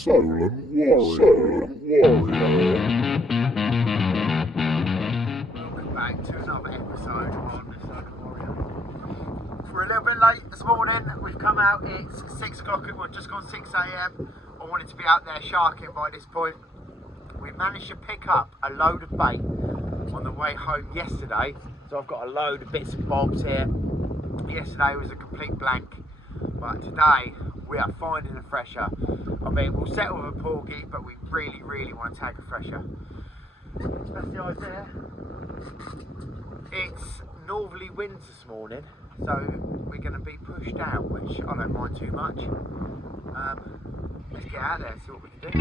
Solent Warrior. Welcome back to another episode on the Solent Warrior. We're a little bit late this morning. We've come out, it's 6 o'clock, we're just gone 6 AM. I wanted to be out there sharking by this point. We managed to pick up a load of bait on the way home yesterday. So I've got a load of bits and bobs here. Yesterday was a complete blank, but today we are finding a Thresher. I mean, we'll settle with a porgy, but we really want to tag a Thresher. That's the idea. It's northerly winds this morning, so we're going to be pushed out, which I don't mind too much. Let's get out there and see what we can do.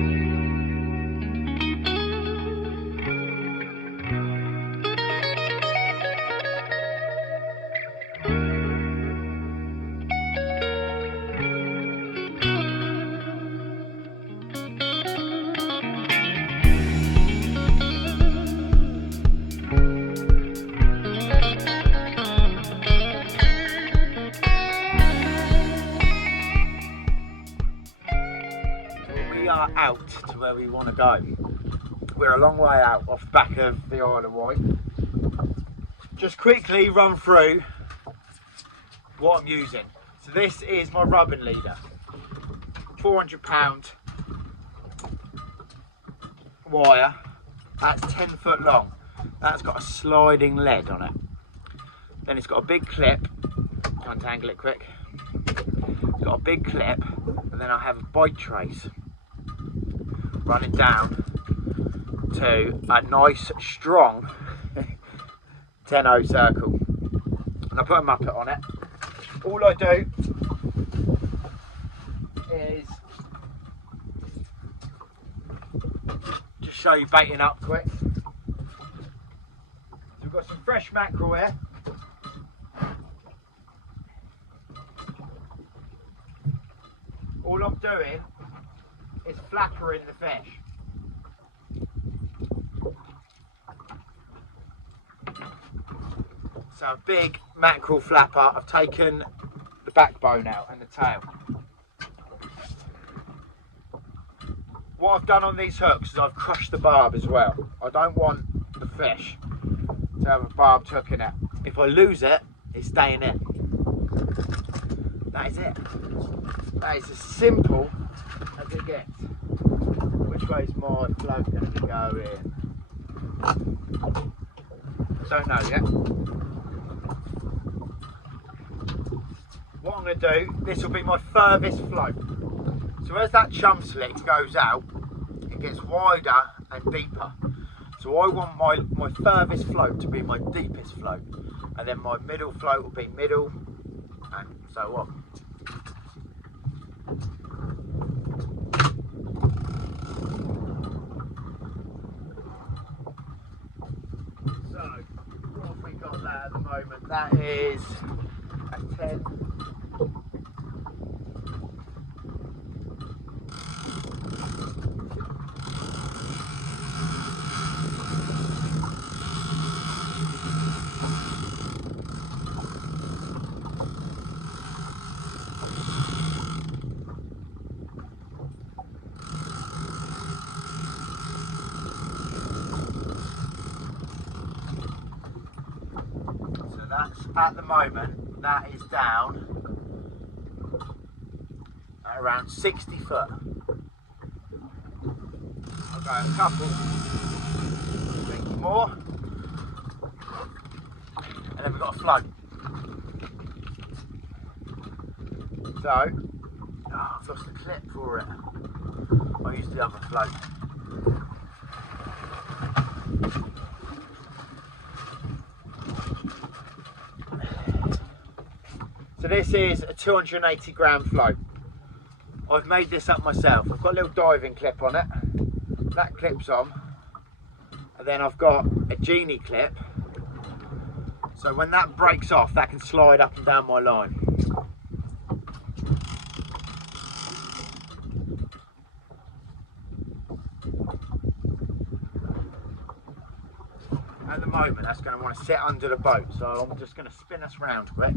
Out to where we want to go. We're a long way out off the back of the Isle of Wight. Just quickly run through what I'm using. So this is my rubbing leader, £400 wire. That's 10 foot long. That's got a sliding lead on it. Then it's got a big clip. Untangle it quick. It's got a big clip, and then I have a bite trace running down to a nice strong 10-0 circle, and I put a muppet on it. All I do is just show you baiting up quick. So we've got some fresh mackerel here. All I'm doing is flappering the fish. So a big mackerel flapper. I've taken the backbone out and the tail. What I've done on these hooks is I've crushed the barb as well. I don't want the fish to have a barbed hook in it. If I lose it, it's staying in. That is it. That is as simple as it gets. Which way's my float going to be going? Don't know yet. What I'm going to do, this will be my furthest float. So as that chum slick goes out, it gets wider and deeper. So I want my furthest float to be my deepest float. And then my middle float will be middle, and so on. At the moment, that is a 10. That's at the moment, that is down at around 60 foot. I'll go a couple, maybe more, and then we've got a float. So, I've lost the clip for it. I'll use the other float. So this is a 280 gram float. I've made this up myself. I've got a little diving clip on it. That clips on. And then I've got a genie clip. So when that breaks off, that can slide up and down my line. At the moment, that's going to want to sit under the boat. So I'm just going to spin us round quick.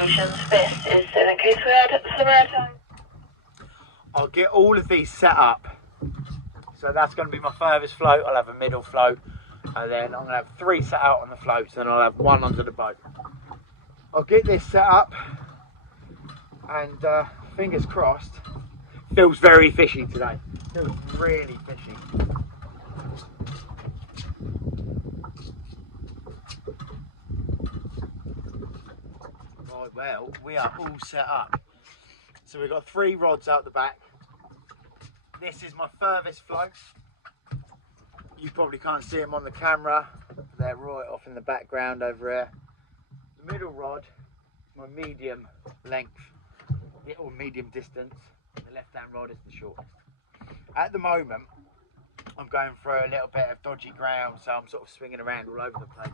Solutions. This is Case Red, Samaritan. I'll get all of these set up. So that's going to be my furthest float. I'll have a middle float, and then I'm going to have 3 set out on the floats, and I'll have 1 under the boat. I'll get this set up, and fingers crossed. Feels very fishy today. Feels really fishy. Right, well, we are all set up. So we've got 3 rods out the back. This is my furthest float. You probably can't see them on the camera. They're right off in the background over here. The middle rod, my medium length, or medium distance. The left-hand rod is the shortest. At the moment, I'm going through a little bit of dodgy ground, so I'm sort of swinging around all over the place.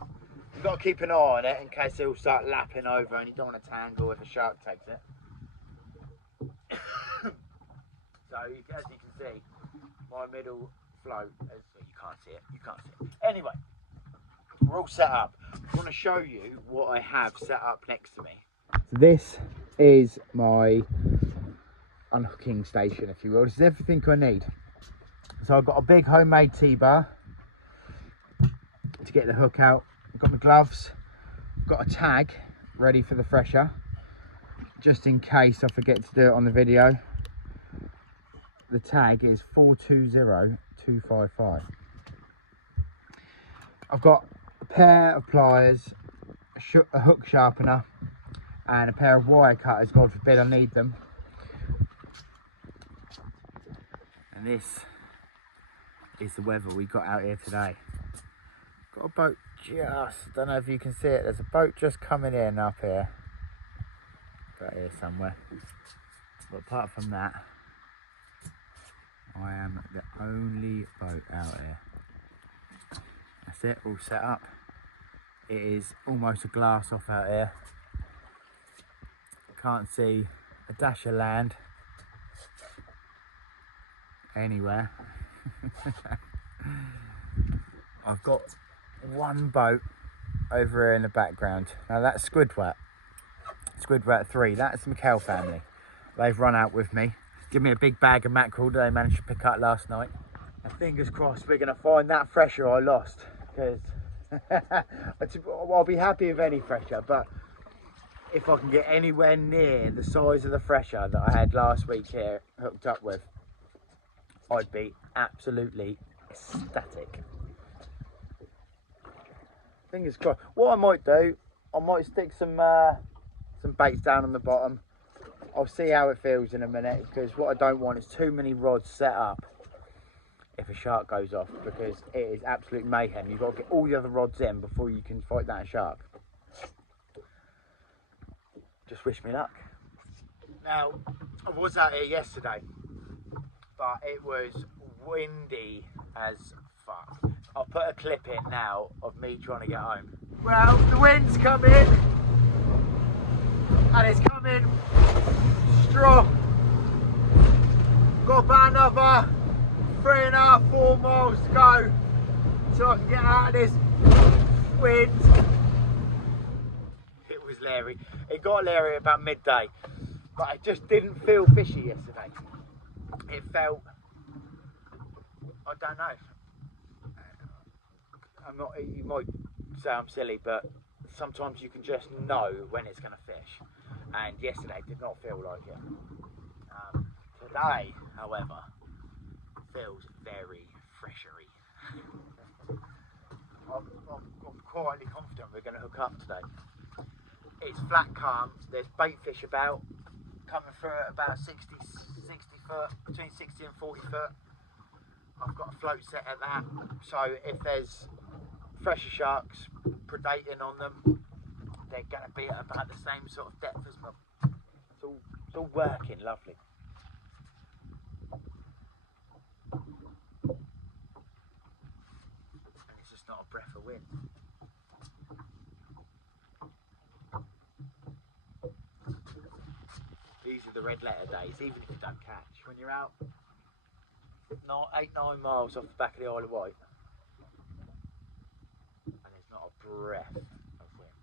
You've got to keep an eye on it in case it will start lapping over and you don't want to tangle if a shark takes it. So as you can see, my middle float, you can't see it. Anyway, we're all set up. I want to show you what I have set up next to me. So this is my unhooking station, if you will. This is everything I need. So I've got a big homemade T-bar to get the hook out. I've got my gloves. I've got a tag ready for the Thresher, just in case I forget to do it on the video. The tag is 420255. I've got a pair of pliers, a hook sharpener, and a pair of wire cutters. God forbid I need them. And this is the weather we got out here today. Got a boat just, don't know if you can see it, there's a boat just coming in up here. Right here somewhere. But apart from that, I am the only boat out here. That's it, all set up. It is almost a glass off out here. Can't see a dash of land anywhere. I've got 1 boat over here in the background. Now that's Squidward 3, that's the McHale family. They've run out with me. Give me a big bag of mackerel that they managed to pick up last night. And fingers crossed we're going to find that Thresher I lost. Because I'll be happy with any Thresher, but if I can get anywhere near the size of the Thresher that I had last week here hooked up with, I'd be absolutely ecstatic. Fingers crossed. What I might do, I might stick some baits down on the bottom. I'll see how it feels in a minute, because what I don't want is too many rods set up if a shark goes off, because it is absolute mayhem. You've got to get all the other rods in before you can fight that shark. Just wish me luck. Now, I was out here yesterday, but it was windy as fuck. I'll put a clip in now of me trying to get home. Well, the wind's coming, and it's coming strong. Got about another 3.5, 4 miles to go so I can get out of this wind. It was Larry. It got Larry about midday, but it just didn't feel fishy yesterday. It felt, I don't know. You might say I'm silly, but sometimes you can just know when it's going to fish. And yesterday did not feel like it. Today, however, feels very freshery. I'm quietly confident we're going to hook up today. It's flat calm, there's bait fish about, coming through at about 60 foot, between 60 and 40 foot. I've got a float set at that, so if there's Thresher sharks predating on them, they're going to be at about the same sort of depth as well. It's all working lovely. And it's just not a breath of wind. These are the red letter days, even if you don't catch. When you're out 8-9 miles off the back of the Isle of Wight, and there's not a breath of wind.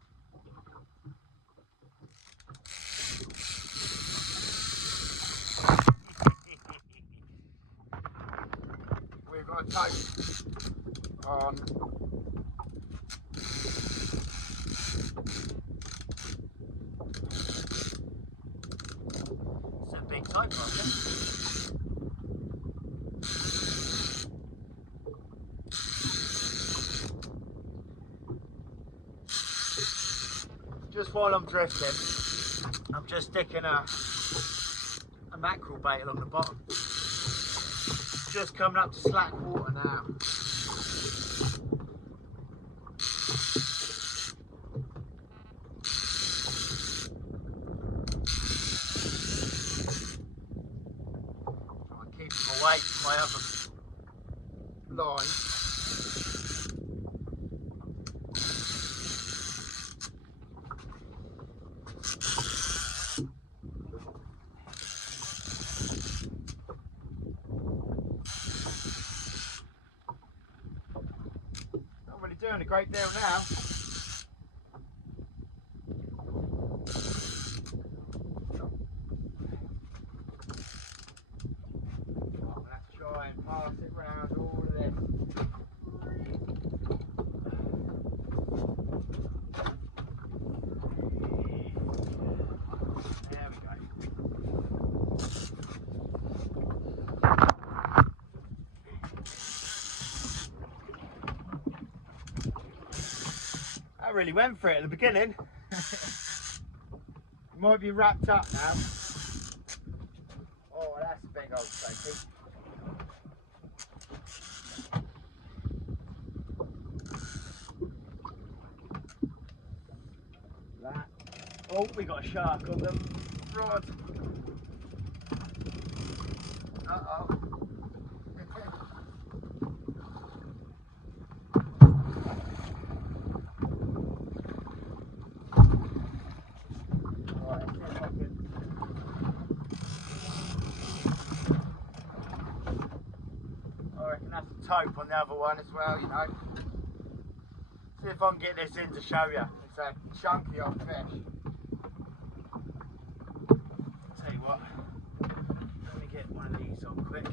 got a tote on. It's a big tote, I think. Just while I'm drifting, I'm just sticking a mackerel bait along the bottom. Just coming up to slack water now. Try and keep them away from my other line. Doing a great deal now. I'm going to have to try and pass it round all of this. There we go. I really went for it at the beginning. It might be wrapped up now. Oh, that's a big old safety. That. Oh, we got a shark on the rod. Uh-oh. Tope on the other one as well, you know. See if I can get this in to show you. It's a chunky old fish. Tell you what, let me get one of these on quick.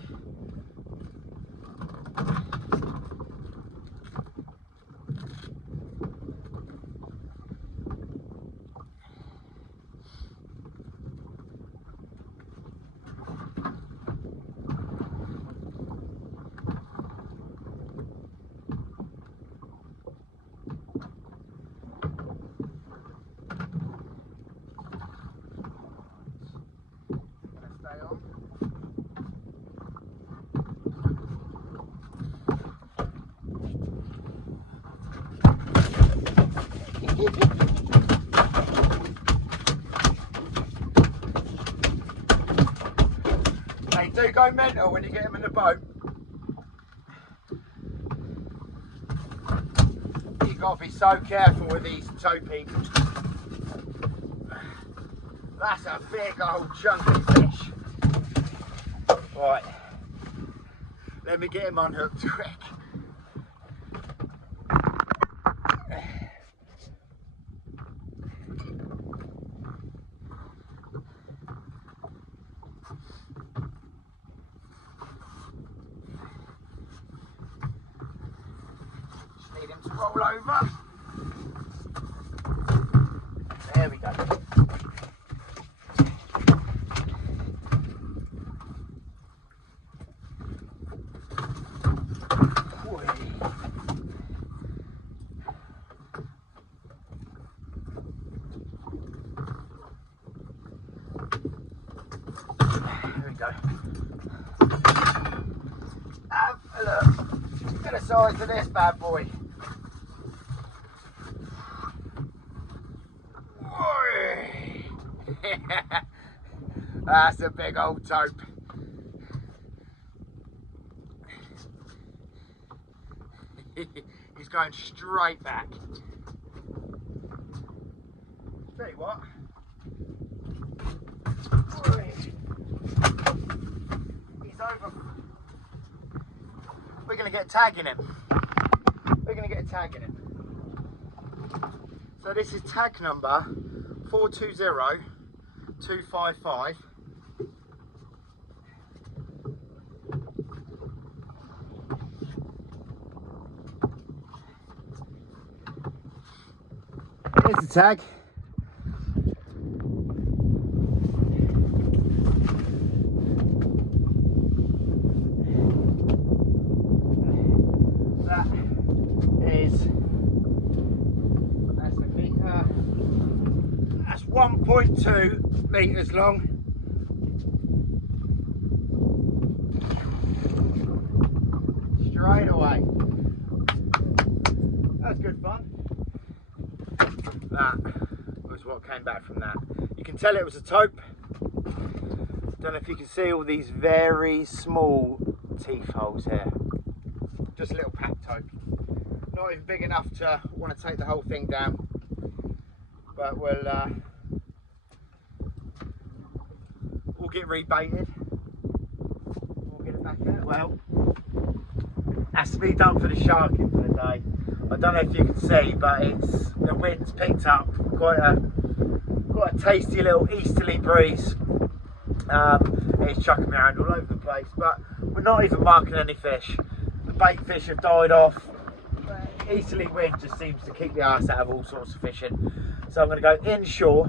They do go mental when you get them in the boat. You've got to be so careful with these topies. That's a big old chunky fish. Right, let me get him unhooked quick. Need him to roll over. There we go. There we go. Have a look. Get a size of this bad boy. That's a big old tope. He's going straight back. Tell you what. He's over. We're going to get tagging him. We're going to get tagging him. So this is tag number 420255. laser tag. That is, that's a meter. That's 1.2 meters long. Straight away. That's good fun. That was what came back from that. You can tell it was a taupe. Don't know if you can see all these very small teeth holes here. Just a little pack taupe. Not even big enough to want to take the whole thing down. But we'll get rebaited. We'll get it back out. Well, that's me done for the sharking for the day. I don't know if you can see, but the wind's picked up quite a tasty little easterly breeze. It's chucking me around all over the place, but we're not even marking any fish. The bait fish have died off. Easterly wind just seems to kick the arse out of all sorts of fishing. So I'm going to go inshore,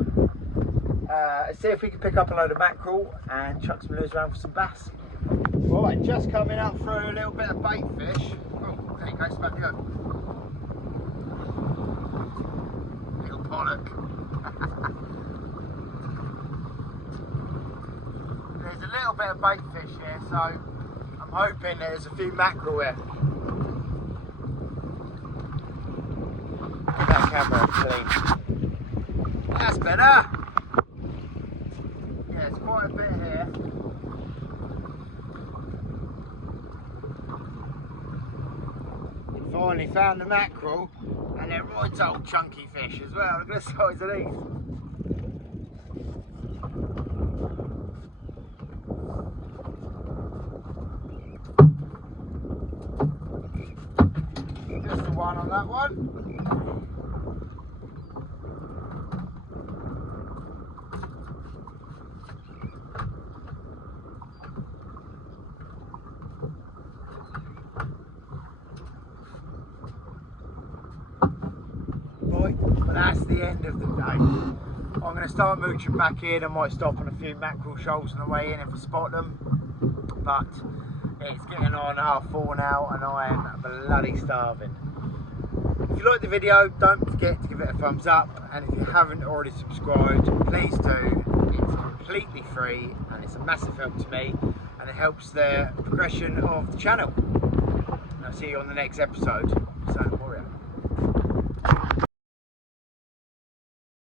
see if we can pick up a load of mackerel and chuck some lures around for some bass. Right, just coming up through a little bit of bait fish. Oh, there you go, smack you. Little pollock. There's a little bit of bait fish here, so I'm hoping there's a few mackerel here. Get that camera clean. That's better. Yeah, it's quite a bit here. Finally found the mackerel, and they're right old chunky fish as well. Look at the size of these. Just the one on that one. But that's the end of the day. I'm going to start mooching back in. I might stop on a few mackerel shoals on the way in if I spot them. But it's getting on 4:30 now and I am bloody starving. If you liked the video, don't forget to give it a thumbs up. And if you haven't already subscribed, please do. It's completely free and it's a massive help to me. And it helps the progression of the channel. And I'll see you on the next episode. So,